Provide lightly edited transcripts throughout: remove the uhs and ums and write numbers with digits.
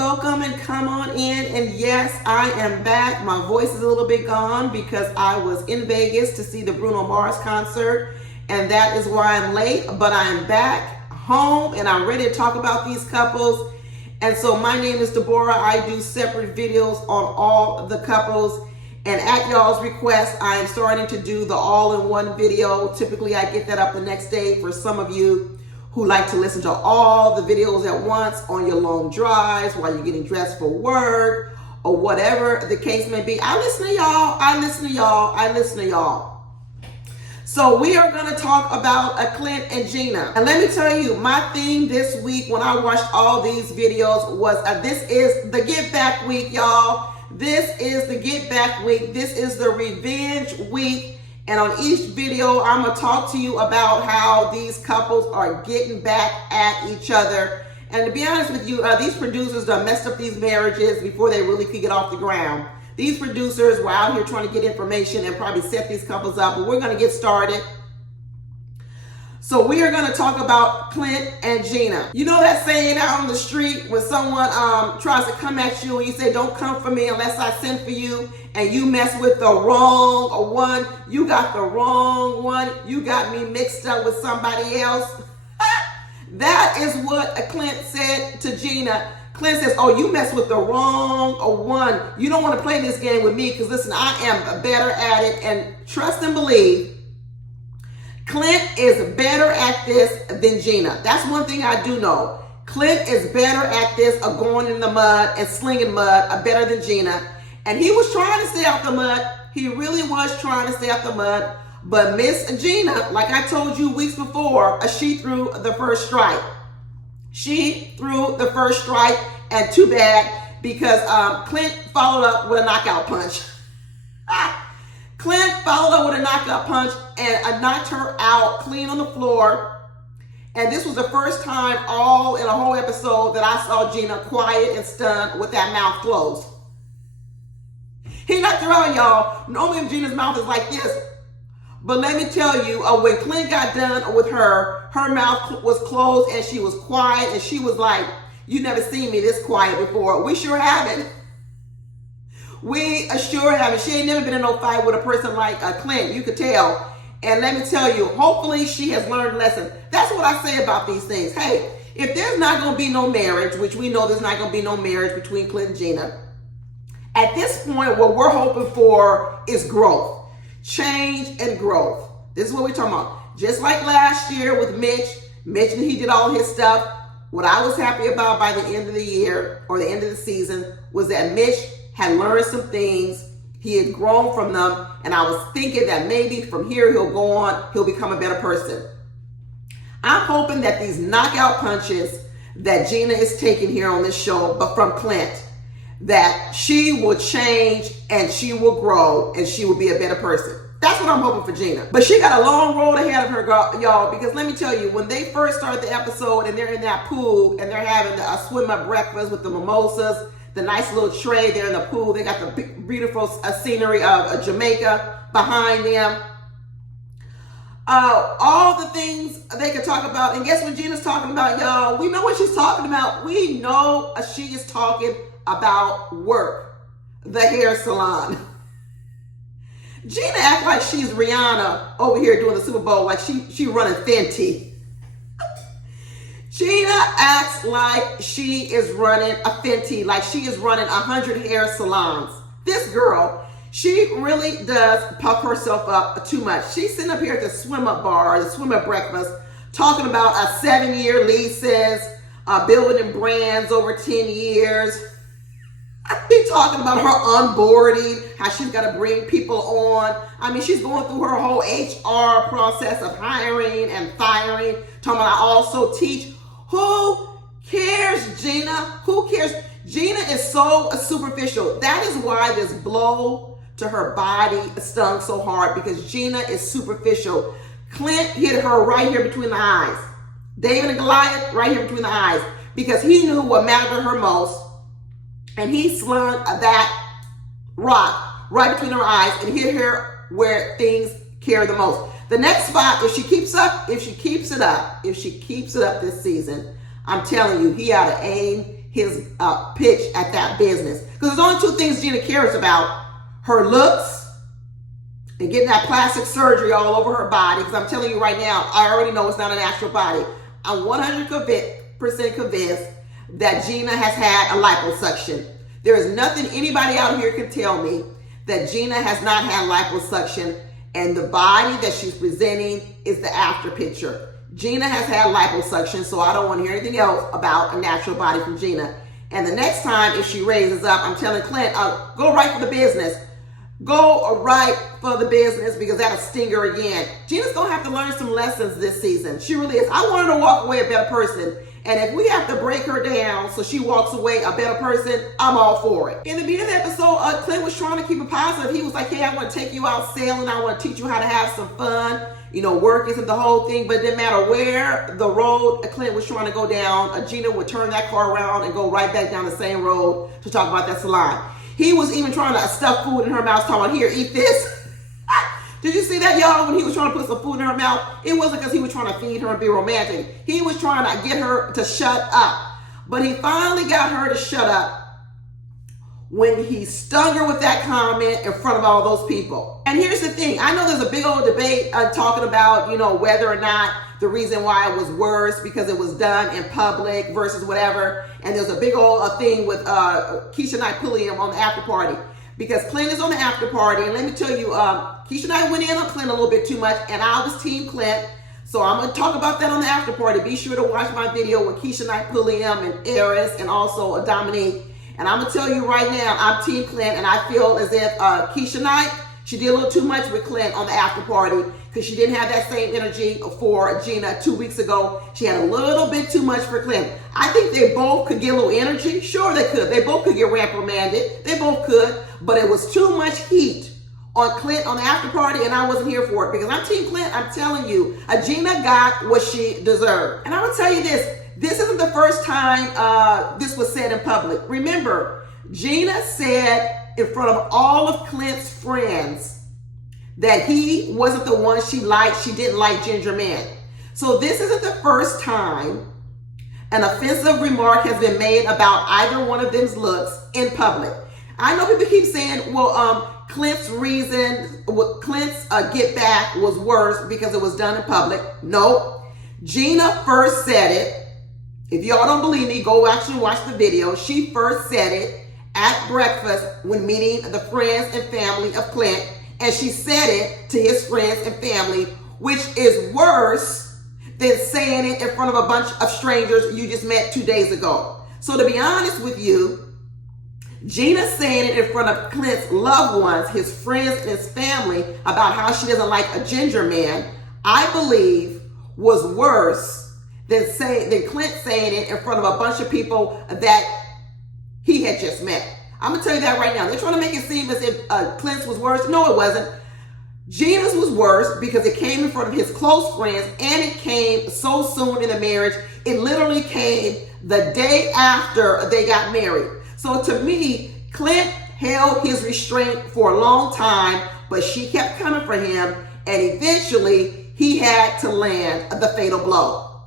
welcome and come on in. And yes, I am back. My voice is a little bit gone because I was in Vegas to see the Bruno Mars concert, and that is why I'm late. But I am back home and I'm ready to talk about these couples. And so my name is Deborah. I do separate videos on all the couples. And at y'all's request, I am starting to do the all-in-one video. Typically, I get that up the next day for some of you who like to listen to all the videos at once on your long drives while you're getting dressed for work or whatever the case may be. I listen to y'all. So we are going to talk about Clint and Gina. And let me tell you, my theme this week when I watched all these videos was this is the get back week, y'all. This is the get back week. This is the revenge week. And on each video, I'm going to talk to you about how these couples are getting back at each other. And to be honest with you, these producers done messed up these marriages before they really could get off the ground. These producers were out here trying to get information and probably set these couples up, but we're going to get started. So we are going to talk about Clint and Gina. You know that saying out on the street when someone tries to come at you and you say, don't come for me unless I send for you, and you mess with the wrong one. You got the wrong one. You got me mixed up with somebody else. That is what Clint said to Gina. Clint says, oh, you mess with the wrong one. You don't want to play this game with me because, listen, I am better at it. And trust and believe, Clint is better at this than Gina. That's one thing I do know. Clint is better at this of going in the mud and slinging mud better than Gina. And he was trying to stay out the mud. He really was trying to stay out the mud. But Miss Gina, like I told you weeks before, she threw the first strike. She threw the first strike, and too bad because Clint followed up with a knockout punch. Clint followed up with a knockout punch and knocked her out clean on the floor. And this was the first time all in a whole episode that I saw Gina quiet and stunned with that mouth closed. He knocked her out, y'all. Normally Gina's mouth is like this. But let me tell you, when Clint got done with her, her mouth was closed and she was quiet. And she was like, you never seen me this quiet before. We sure haven't. We sure haven't. She ain't never been in no fight with a person like Clint. You could tell. And let me tell you, hopefully she has learned a lesson. That's what I say about these things. Hey, if there's not going to be no marriage, which we know there's not going to be no marriage between Clint and Gina, at this point, what we're hoping for is growth. Change and growth. This is what we're talking about. Just like last year with Mitch and he did all his stuff. What I was happy about by the end of the year or the end of the season was that Mitch had learned some things. He had grown from them. And I was thinking that maybe from here he'll go on, he'll become a better person. I'm hoping that these knockout punches that Gina is taking here on this show, but from Clint, that she will change and she will grow and she will be a better person. That's what I'm hoping for Gina. But she got a long road ahead of her, y'all, because let me tell you, when they first started the episode and they're in that pool and they're having a swim-up breakfast with the mimosas, the nice little tray there in the pool, they got the beautiful scenery of Jamaica behind them. All the things they could talk about. And guess what Gina's talking about, y'all? We know what she's talking about. We know she is talking about work, the hair salon. Gina acts like she's Rihanna over here doing the Super Bowl, like she running Fenty. Gina acts like she is running a Fenty, like she is running 100 hair salons. This girl, she really does puff herself up too much. She's sitting up here at the swim-up bar, the swim-up breakfast, talking about 7-year leases, building brands over 10 years. She's talking about her onboarding, how she's got to bring people on. I mean, she's going through her whole HR process of hiring and firing. Talking about I also teach. Who cares, Gina? Who cares? Gina is so superficial. That is why this blow to her body stung so hard, because Gina is superficial. Clint hit her right here between the eyes. David and Goliath right here between the eyes, because he knew what mattered to her most. And he slung that rock right between her eyes and hit her where things care the most. The next spot, if she keeps it up this season, I'm telling you, he ought to aim his pitch at that business. Because there's only two things Gina cares about: her looks and getting that plastic surgery all over her body. Because I'm telling you right now, I already know it's not a natural body. I'm 100% convinced that Gina has had a liposuction. There is nothing anybody out here can tell me that Gina has not had liposuction, and the body that she's presenting is the after picture. Gina has had liposuction, so I don't want to hear anything else about a natural body from Gina. And the next time, if she raises up, I'm telling Clint, go right for the business. Go right for the business, because that'll sting her again. Gina's going to have to learn some lessons this season. She really is. I want her to walk away a better person. And if we have to break her down so she walks away a better person, I'm all for it. In the beginning of the episode, Clint was trying to keep it positive. He was like, hey, I want to take you out sailing. I want to teach you how to have some fun. You know, work isn't the whole thing, but it didn't matter where the road Clint was trying to go down, Gina would turn that car around and go right back down the same road to talk about that salon. He was even trying to stuff food in her mouth, talking about, here, eat this. Did you see that, y'all, when he was trying to put some food in her mouth? It wasn't because he was trying to feed her and be romantic. He was trying to get her to shut up. But he finally got her to shut up when he stung her with that comment in front of all those people. And here's the thing. I know there's a big old debate talking about, you know, whether or not the reason why it was worse because it was done in public versus whatever. And there's a big old thing with Keisha and I pulling him on the after party. Because Clint is on the after party. And let me tell you, Keisha and I went in on Clint a little bit too much. And I was team Clint. So I'm going to talk about that on the after party. Be sure to watch my video with Keisha and I pulling him and Eris and also Dominique. And I'm going to tell you right now, I'm team Clint. And I feel as if Keisha Knight, she did a little too much with Clint on the after party, because she didn't have that same energy for Gina 2 weeks ago. She had a little bit too much for Clint. I think they both could get a little energy. Sure, they could. They both could get reprimanded. They both could. But it was too much heat on Clint on the after party, and I wasn't here for it, because I'm team Clint. I'm telling you, Gina got what she deserved. And I will tell you this isn't the first time this was said in public. Remember, Gina said in front of all of Clint's friends that he wasn't the one she liked. She didn't like ginger men. So this isn't the first time an offensive remark has been made about either one of them's looks in public. I know people keep saying, well, Clint's get back was worse because it was done in public. No, Gina first said it. If y'all don't believe me, go actually watch the video. She first said it at breakfast when meeting the friends and family of Clint. And she said it to his friends and family, which is worse than saying it in front of a bunch of strangers you just met 2 days ago. So to be honest with you, Gina saying it in front of Clint's loved ones, his friends and his family, about how she doesn't like a ginger man, I believe was worse than Clint saying it in front of a bunch of people that he had just met. I'm going to tell you that right now. They're trying to make it seem as if Clint's was worse. No, it wasn't. Gina's was worse because it came in front of his close friends, and it came so soon in the marriage. It literally came the day after they got married. So to me, Clint held his restraint for a long time, but she kept coming for him, and eventually he had to land the fatal blow.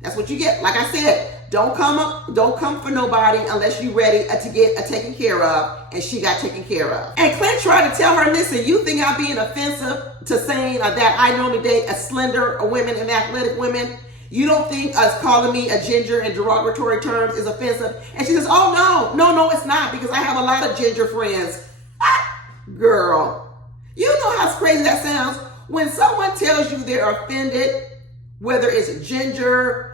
That's what you get. Like I said, don't come for nobody unless you're ready to get taken care of, and she got taken care of. And Clint tried to tell her, listen, you think I'm being offensive to saying that I normally date a slender women and athletic women? You don't think us calling me a ginger in derogatory terms is offensive? And she says, oh, no, it's not, because I have a lot of ginger friends. Girl, you know how crazy that sounds? When someone tells you they're offended, whether it's ginger,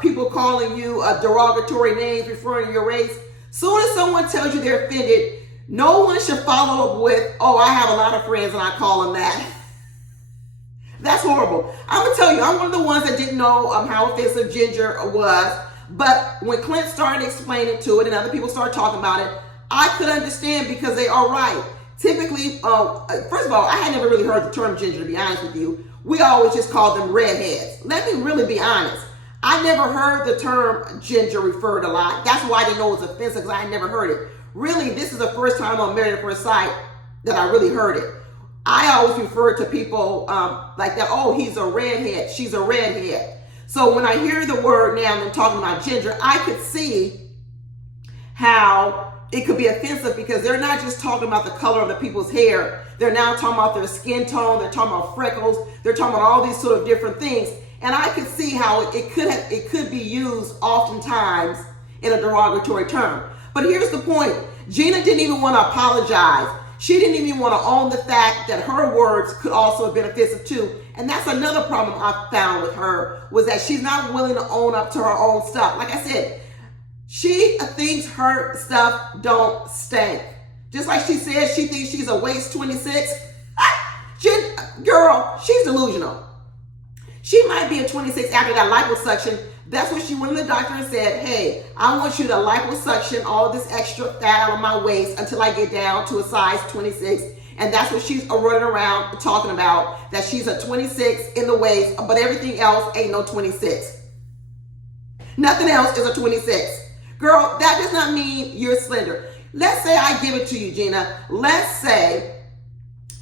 people calling you derogatory names referring to your race, soon as someone tells you they're offended, no one should follow up with, oh, I have a lot of friends and I call them that. That's horrible. I'm going to tell you, I'm one of the ones that didn't know how offensive ginger was. But when Clint started explaining to it and other people started talking about it, I could understand, because they are right. Typically, first of all, I had never really heard the term ginger, to be honest with you. We always just call them redheads. Let me really be honest. I never heard the term ginger referred a lot. That's why I didn't know it was offensive, because I had never heard it. Really, this is the first time on Married at First Sight that I really heard it. I always refer to people like that, oh, he's a redhead, she's a redhead. So when I hear the word now and they're talking about ginger, I could see how it could be offensive because they're not just talking about the color of the people's hair. They're now talking about their skin tone. They're talking about freckles. They're talking about all these sort of different things. And I could see how it could be used oftentimes in a derogatory term. But here's the point. Gina didn't even want to apologize. She didn't even want to own the fact that her words could also have been offensive too. And that's another problem I found with her, was that she's not willing to own up to her own stuff. Like I said, she thinks her stuff don't stink. Just like she says she thinks she's a waist 26. Girl, she's delusional. She might be a 26 after that liposuction. That's what she went to the doctor and said, hey, I want you to liposuction all this extra fat out of my waist until I get down to a size 26. And that's what she's running around talking about, that she's a 26 in the waist, but everything else ain't no 26. Nothing else is a 26. Girl, that does not mean you're slender. Let's say I give it to you, Gina. Let's say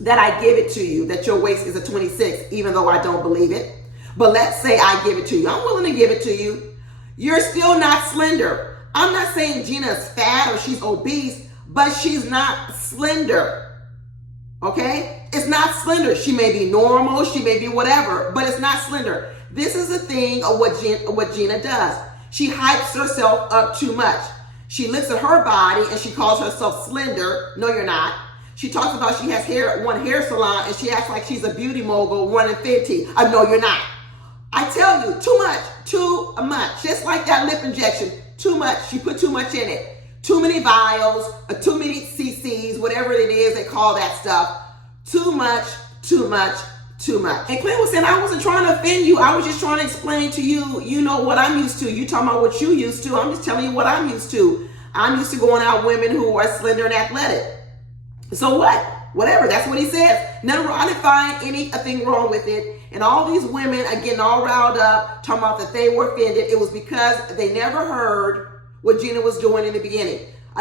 that I give it to you, that your waist is a 26, even though I don't believe it. But let's say I give it to you. I'm willing to give it to you. You're still not slender. I'm not saying Gina's fat or she's obese, but she's not slender. Okay? It's not slender. She may be normal, she may be whatever, but it's not slender. This is the thing of what Gina does. She hypes herself up too much. She looks at her body and she calls herself slender. No, you're not. She talks about she has hair at one hair salon and she acts like she's a beauty mogul, 1 in 50. No, you're not. I tell you, too much. Just like that lip injection, too much. She put too much in it. Too many vials, too many cc's, whatever it is they call that stuff. Too much. And Clint was saying, I wasn't trying to offend you. I was just trying to explain to you, you know, what I'm used to. You talking about what you used to. I'm just telling you what I'm used to. I'm used to going out with women who are slender and athletic. So what? Whatever. That's what he says. I didn't find anything wrong with it. And all these women are getting all riled up, talking about that they were offended. It was because they never heard what Gina was doing in the beginning.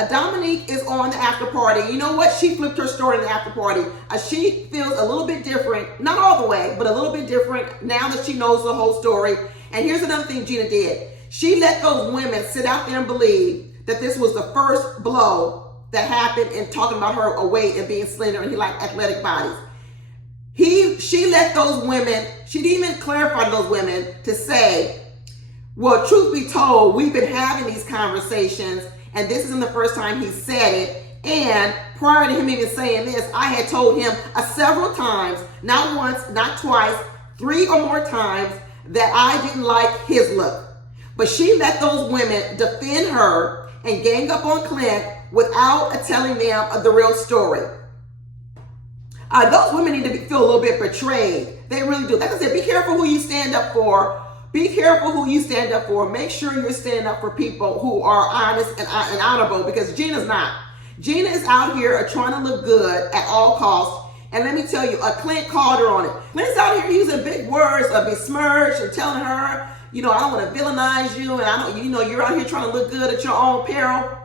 Dominique is on the after party. You know what? She flipped her story in the after party. She feels a little bit different, not all the way, but a little bit different now that she knows the whole story. And here's another thing Gina did. She let those women sit out there and believe that this was the first blow that happened in talking about her weight and being slender and he liked athletic bodies. She let those women, she didn't even clarify to those women to say, well, truth be told, we've been having these conversations and this isn't the first time he said it. And prior to him even saying this, I had told him several times, not once, not twice, 3 or more times, that I didn't like his look. But she let those women defend her and gang up on Clint without telling them the real story. Those women need to feel a little bit betrayed. They really do. Like I said, be careful who you stand up for. Be careful who you stand up for. Make sure you're standing up for people who are honest and honorable, because Gina's not. Gina is out here trying to look good at all costs. And let me tell you, Clint called her on it. Clint's out here using big words of besmirch and telling her, you know, I don't want to villainize you, and I don't, you know, you're out here trying to look good at your own peril.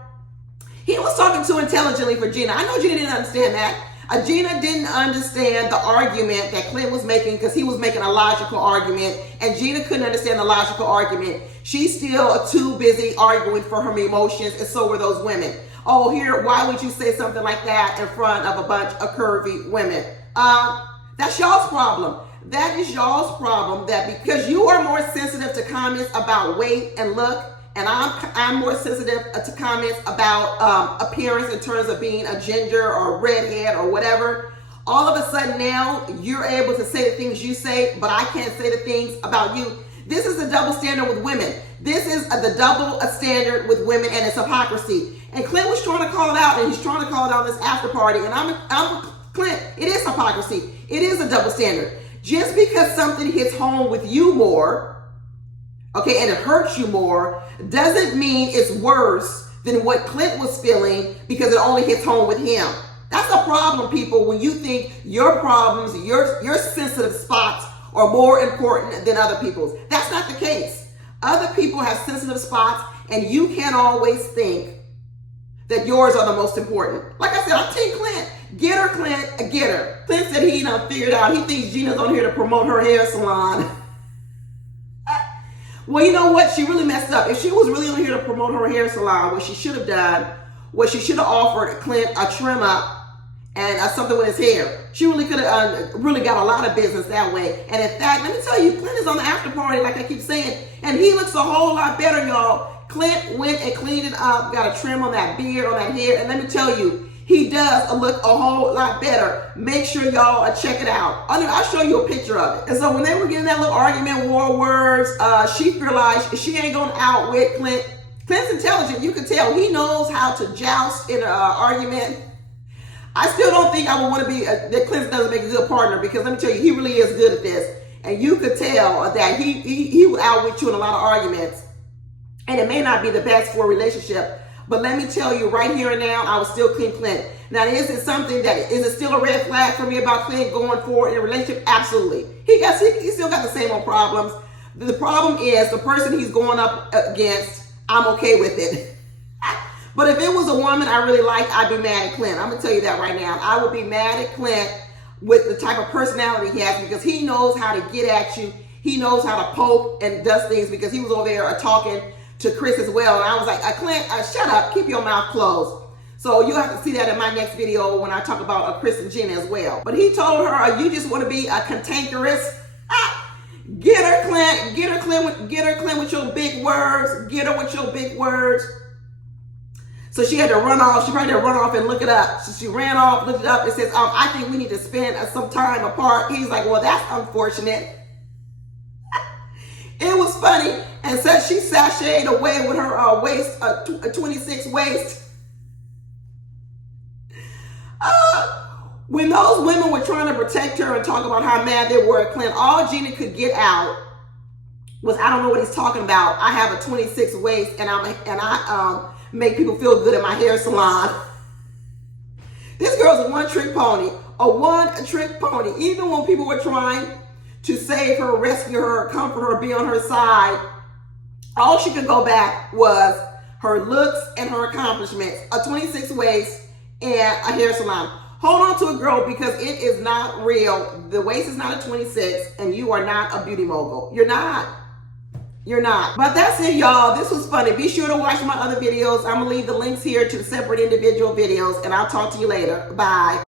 He was talking too intelligently for Gina. I know Gina didn't understand that. Gina didn't understand the argument that Clint was making, because he was making a logical argument, and Gina couldn't understand the logical argument. She's still too busy arguing for her emotions, and so were those women. Oh, here, why would you say something like that in front of a bunch of curvy women? That's y'all's problem. That is y'all's problem, that because you are more sensitive to comments about weight and look, and I'm more sensitive to comments about appearance in terms of being a ginger or a redhead or whatever. All of a sudden now you're able to say the things you say, but I can't say the things about you. This is a double standard with women. This is the double standard with women, and it's hypocrisy. And Clint was trying to call it out, and he's trying to call it out in this after party. And I'm Clint, it is hypocrisy. It is a double standard. Just because something hits home with you more, okay, and it hurts you more, doesn't mean it's worse than what Clint was feeling because it only hits home with him. That's a problem, people, when you think your problems, your sensitive spots are more important than other people's. That's not the case. Other people have sensitive spots, and you can't always think that yours are the most important. Like I said, I'm Team Clint. Get her, Clint, get her. Clint said he done figured out. He thinks Gina's on here to promote her hair salon. Well, you know what? She really messed up. If she was really only here to promote her hair salon, what she should have done was she should have offered Clint a trim up and something with his hair. She really could have really got a lot of business that way. And in fact, let me tell you, Clint is on the after party, like I keep saying, and he looks a whole lot better, y'all. Clint went and cleaned it up, got a trim on that beard, on that hair, and let me tell you, he does look a whole lot better. Make sure y'all check it out. I'll show you a picture of it. And so when they were getting that little argument, war words, she realized she ain't going to outwit Clint. Clint's intelligent. You can tell he knows how to joust in an argument. I still don't think I would want to be, that Clint doesn't make a good partner, because let me tell you, he really is good at this. And you could tell that he will outwit you in a lot of arguments. And it may not be the best for a relationship. But let me tell you, right here and now, I would still clean Clint. Now, is it something that, is it still a red flag for me about Clint going forward in a relationship? Absolutely. He still got the same old problems. The problem is the person he's going up against, I'm okay with it. But if it was a woman I really liked, I'd be mad at Clint. I'm going to tell you that right now. I would be mad at Clint with the type of personality he has, because he knows how to get at you. He knows how to poke and does things, because he was over there talking to Chris as well. And I was like, Clint, shut up. Keep your mouth closed. So you'll have to see that in my next video when I talk about Chris and Gina as well. But he told her, you just want to be a cantankerous. Get her, Clint. Get her, Clint, with your big words. Get her with your big words. So she had to run off. She probably had to run off and look it up. So she ran off, looked it up, and says, I think we need to spend some time apart. He's like, well, that's unfortunate. It was funny. And said she sashayed away with her waist, a 26 waist. When those women were trying to protect her and talk about how mad they were at Clint, all Gina could get out was, I don't know what he's talking about. I have a 26 waist, and I make people feel good at my hair salon. This girl's a one-trick pony. A one-trick pony. Even when people were trying to save her, rescue her, comfort her, be on her side, all she could go back was her looks and her accomplishments. A 26 waist and a hair salon. Hold on to a girl, because it is not real. The waist is not a 26, and you are not a beauty mogul. You're not. You're not. But that's it, y'all. This was funny. Be sure to watch my other videos. I'm going to leave the links here to separate individual videos, and I'll talk to you later. Bye.